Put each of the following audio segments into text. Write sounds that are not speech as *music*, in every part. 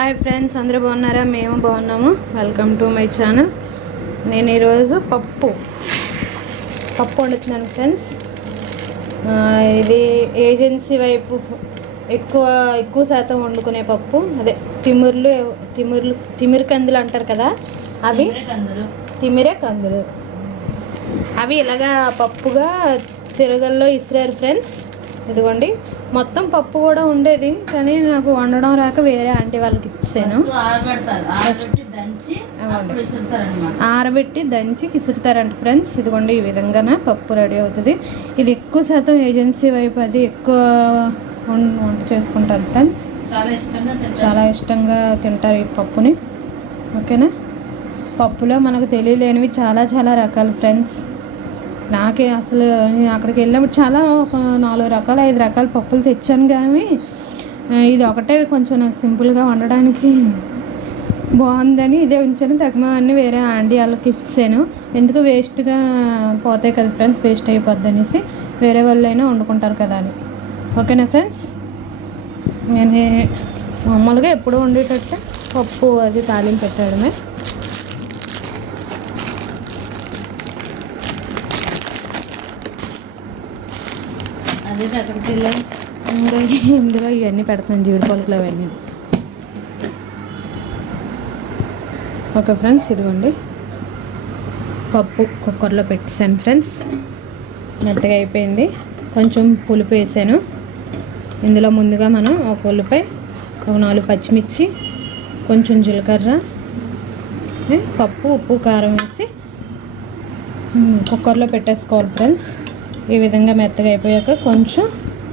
Hi friends అందరూ బాగున్నారా? మేము బాగున్నాము. వెల్కమ్ టు మై ఛానల్ నేను ఈరోజు పప్పు పప్పు వండుతున్నాను ఫ్రెండ్స్. ఇది ఏజెన్సీ వైపు ఎక్కువ ఎక్కువ శాతం వండుకునే పప్పు. అదే తిముర్లు తిముర్లు తిమిరి కందులు అంటారు కదా? అవి? తిమిరే కందులు. అవి ఇలాగా పప్పుగా తిరగల్లో ఇసిరారు ఫ్రెండ్స్. ఇదిగోండి మొత్తం పప్పు కూడా ఉండేది కానీ నాకు వండడం రాక వేరే ఆంటీ వాళ్ళకి ఇచ్చాను. ఆరబెట్టి దంచి కిసురుతారంట ఫ్రెండ్స్. ఇదిగోండి ఈ విధంగానే పప్పు రెడీ అవుతుంది. ఇది ఎక్కువ శాతం ఏజెన్సీ వైపు అది ఎక్కువ వంట చేసుకుంటారు ఫ్రెండ్స్. చాలా ఇష్టంగా తింటారు. చాలా ఇష్టంగా తింటారు ఈ పప్పుని. ఓకేనా? పప్పులో మనకు తెలియలేనివి చాలా చాలా రకాలు ఫ్రెండ్స్. నాకే అసలు నేను అక్కడికి వెళ్ళినప్పుడు చాలా ఒక నాలుగు రకాలు ఐదు రకాల పప్పులు తెచ్చాను కానీ ఇది ఒకటే కొంచెం నాకు సింపుల్గా వండడానికి బాగుందని ఇదే ఉంచాను. తగ్గ అన్నీ వేరే ఆంటీ వాళ్ళకి ఇచ్చాను ఎందుకు వేస్ట్గా పోతాయి కదా ఫ్రెండ్స్ వేస్ట్ అయిపోద్ది అనేసి వేరే వాళ్ళైనా వండుకుంటారు కదా అని. ఓకేనా ఫ్రెండ్స్ నేను మామూలుగా ఎప్పుడు వండేటట్టు పప్పు అది తాలింపు పెట్టడమే. అదే అక్కడికి వెళ్ళాలి ఇందులో *laughs* ఇందులో ఇవన్నీ పెడతాను జీడిపలుకులు అవన్నీ. ఓకే ఫ్రెండ్స్ ఇదిగోండి. పప్పు కుక్కర్లో పెట్టేశాను ఫ్రెండ్స్. మెత్తగా అయిపోయింది. కొంచెం పులుపు వేసాను. ఇందులో ముందుగా మనం ఒక ఉల్లిపాయ ఒక నాలుగు పచ్చిమిర్చి కొంచెం జీలకర్ర పప్పు ఉప్పు కారం వేసి కుక్కర్లో పెట్టేసుకోవాలి ఫ్రెండ్స్. ఈ విధంగా మెత్తగా అయిపోయాక కొంచెం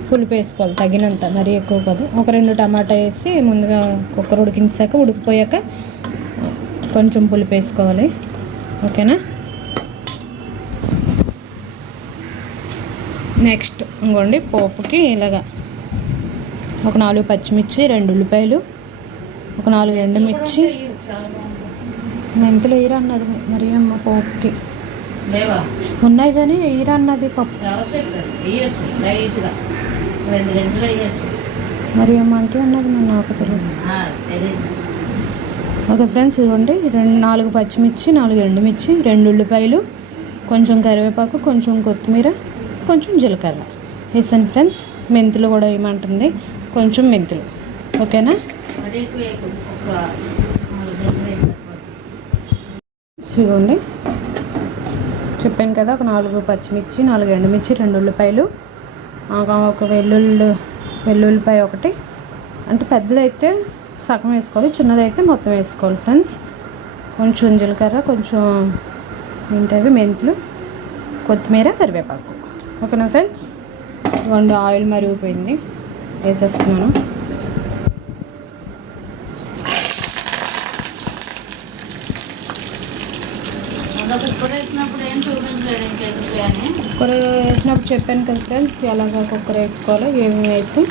పులుపు వేసుకోవాలి తగినంత మరీ ఎక్కువ కాదు. ఒక రెండు టమాటా వేసి ముందుగా కుక్కర్ ఉడికించాక ఉడికిపోయాక కొంచెం పులుపు వేసుకోవాలి. ఓకేనా? నెక్స్ట్ ఇంకోండి పోపుకి ఇలాగా ఒక నాలుగు పచ్చిమిర్చి రెండు ఉల్లిపాయలు ఒక నాలుగు ఎండుమిర్చి. మెంతులు వేయరా అన్నది మరి అమ్మ పోపుకి? ఉన్నాయి కానీ వేయరా అన్నది పప్పు. రెండు గంటలు వేయచ్చు మరి అమ్మ అంటే అన్నది నన్ను నాకు తెలియదు. ఓకే ఫ్రెండ్స్ ఇదిగోండి రెండు నాలుగు పచ్చిమిర్చి నాలుగు ఎండుమిర్చి రెండు ఉల్లిపాయలు కొంచెం కరివేపాకు కొంచెం కొత్తిమీర కొంచెం జీలకర్ర. వేసాను ఫ్రెండ్స్ మెంతులు కూడా వేయమంటుంది. కొంచెం మెంతులు. ఓకేనా? ఇదిగోండి చెప్పాను కదా ఒక నాలుగు పచ్చిమిర్చి నాలుగు ఎండుమిర్చి రెండు ఉల్లిపాయలు ఒక వెల్లుల్లి వెల్లుల్లిపాయ ఒకటి. అంటే పెద్దదైతే సగం వేసుకోవాలి చిన్నదైతే మొత్తం వేసుకోవాలి ఫ్రెండ్స్. కొంచెం జీలకర్ర కొంచెం ఏంటవి మెంతులు కొత్తిమీర కరివేపాకు. ఓకేనా ఫ్రెండ్స్? రెండు ఆయిల్ మరిగిపోయింది. వేసేస్తున్నాను. కుక్కర్ వేసినప్పుడు చెప్పాను కదా ఫ్రెండ్స్ ఎలాగ కుక్కర్ వేసుకోవాలి ఏమేమి వేసి.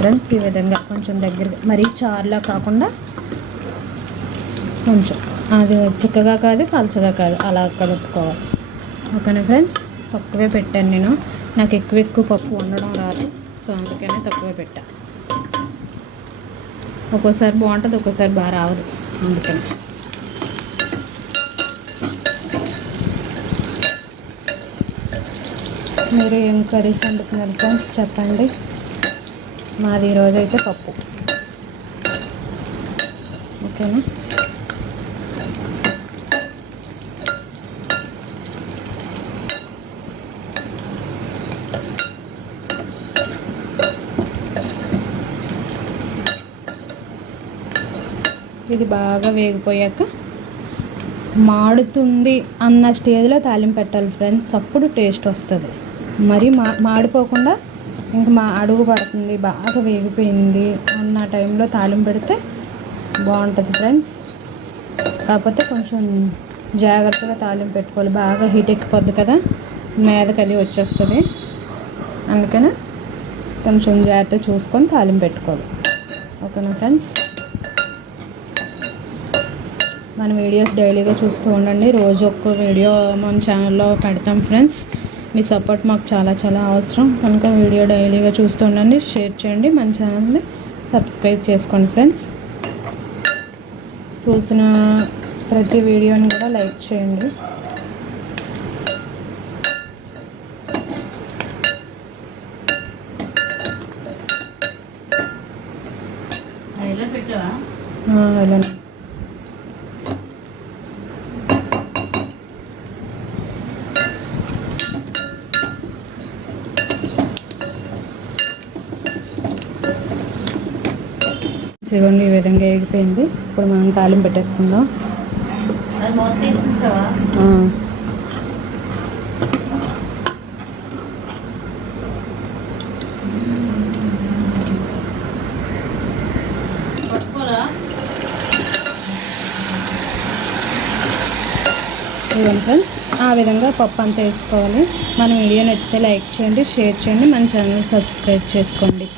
ఫ్రెండ్స్ ఈ విధంగా కొంచెం దగ్గరగా మరీ చారులా కాకుండా కొంచెం. అది చిక్కగా కాదు పలచగా కాదు అలా కలుపుకోవాలి. ఓకేనా ఫ్రెండ్స్? తక్కువే పెట్టాను నేను. నాకు ఎక్కువ ఎక్కువ పప్పు వండడం రాదు. సో అందుకనే తక్కువే పెట్టా. ఒక్కోసారి బాగుంటుంది ఒక్కోసారి బాగా రావదు. అందుకని. మీరు ఏం కర్రీస్ వండుతున్నారు ఫ్రెండ్స్ చెప్పండి. మాది ఈరోజు అయితే పప్పు. ఓకేనా? ఇది బాగా వేగిపోయాక మాడుతుంది అన్న స్టేజ్లో తాలింపు పెట్టాలి ఫ్రెండ్స్. అప్పుడు టేస్ట్ వస్తుంది. మరి మా మాడిపోకుండా ఇంకా మా అడుగు పడుతుంది. బాగా వేగిపోయింది అన్న టైంలో తాలింపు పెడితే బాగుంటుంది ఫ్రెండ్స్. కాకపోతే కొంచెం జాగ్రత్తగా తాలింపు పెట్టుకోవాలి. బాగా హీట్ ఎక్కిపోద్ది కదా మీదకి అది వచ్చేస్తుంది. అందుకని కొంచెం జాగ్రత్త చూసుకొని తాలింపు పెట్టుకోవాలి. ఓకేనా ఫ్రెండ్స్? మన వీడియోస్ డైలీగా చూస్తూ ఉండండి. రోజు ఒక్క వీడియో మన ఛానల్లో పెడతాం ఫ్రెండ్స్ మీ సపోర్ట్ మాకు చాలా చాలా అవసరం. కనుక వీడియో డైలీగా చూస్తూ ఉండండి. షేర్ చేయండి. మన ఛానల్ని సబ్స్క్రైబ్ చేసుకోండి ఫ్రెండ్స్ చూసిన ప్రతి వీడియోని కూడా లైక్ చేయండి. ఇలా ఇదిగోండి ఈ విధంగా ఎగిపోయింది ఇప్పుడు మనం తాలింపు పెట్టేసుకుందాం. ఫ్రెండ్స్ ఆ విధంగా పప్పు అంతా వేసుకోవాలి. మన వీడియో నచ్చితే లైక్ చేయండి షేర్ చేయండి. మన ఛానల్ సబ్స్క్రైబ్ చేసుకోండి.